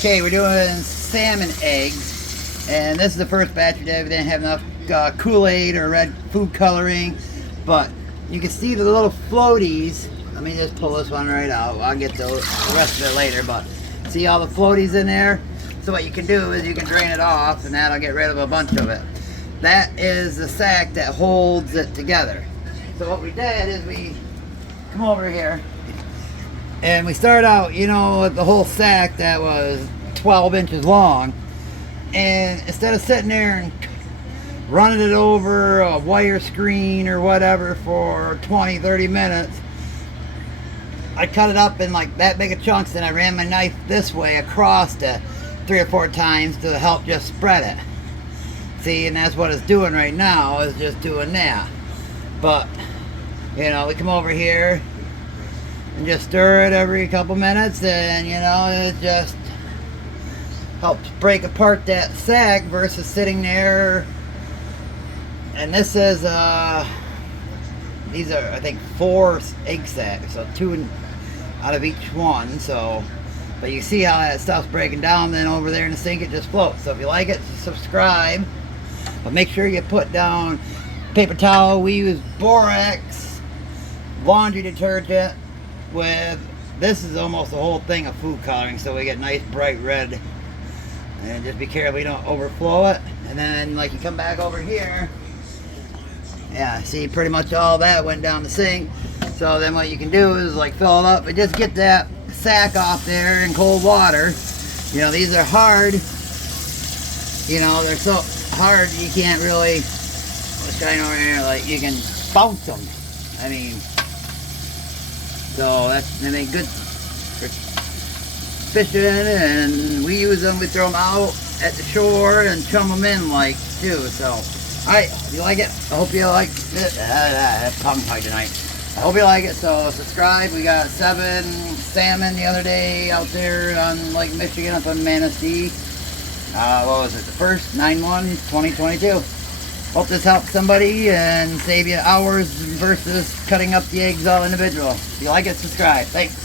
Okay, we're doing salmon eggs, and this is the first batch we did. We didn't have enough Kool-Aid or red food coloring, but you can see the little floaties. Let me just pull this one right out. I'll get the rest of it later, but see all the floaties in there? So what you can do is you can drain it off, and that'll get rid of a bunch of it. That is the sack that holds it together. So what we did is we come over here, and we start out, you know, with the whole sack that was 12 inches long. And instead of sitting there and running it over a wire screen or whatever for 20-30 minutes, I cut it up in like that big of chunks, and I ran my knife this way across it 3 or 4 times to help just spread it. See, and that's what it's doing right now, is just doing that. But, you know, we come over here and just stir it every couple minutes, and you know, it just helps break apart that sack versus sitting there. And this is these are, I think, 4 egg sacks, so 2 out of each one. So, but you see how that stuff's breaking down. Then over there in the sink it just floats. So if you like it, subscribe, but make sure you put down paper towel. We use borax laundry detergent with, this is almost the whole thing of food coloring, so we get nice bright red. And just be careful you don't overflow it. And then like you come back over here, yeah, see, pretty much all that went down the sink. So then what you can do is like fill it up and just get that sack off there in cold water. You know, these are hard, you know, they're so hard you can't really, let's try over here, like you can bounce them. I mean, so they make good for fishing, and we use them, we throw them out at the shore and chum them in like too. So, alright, if you like it, I hope you like it. Tongue tied tonight. I hope you like it, so subscribe. We got 7 salmon the other day out there on Lake Michigan up in Manistee. What was it, the first 9/1/2022. Hope this helps somebody and save you hours versus cutting up the eggs all individual. If you like it, subscribe. Thanks.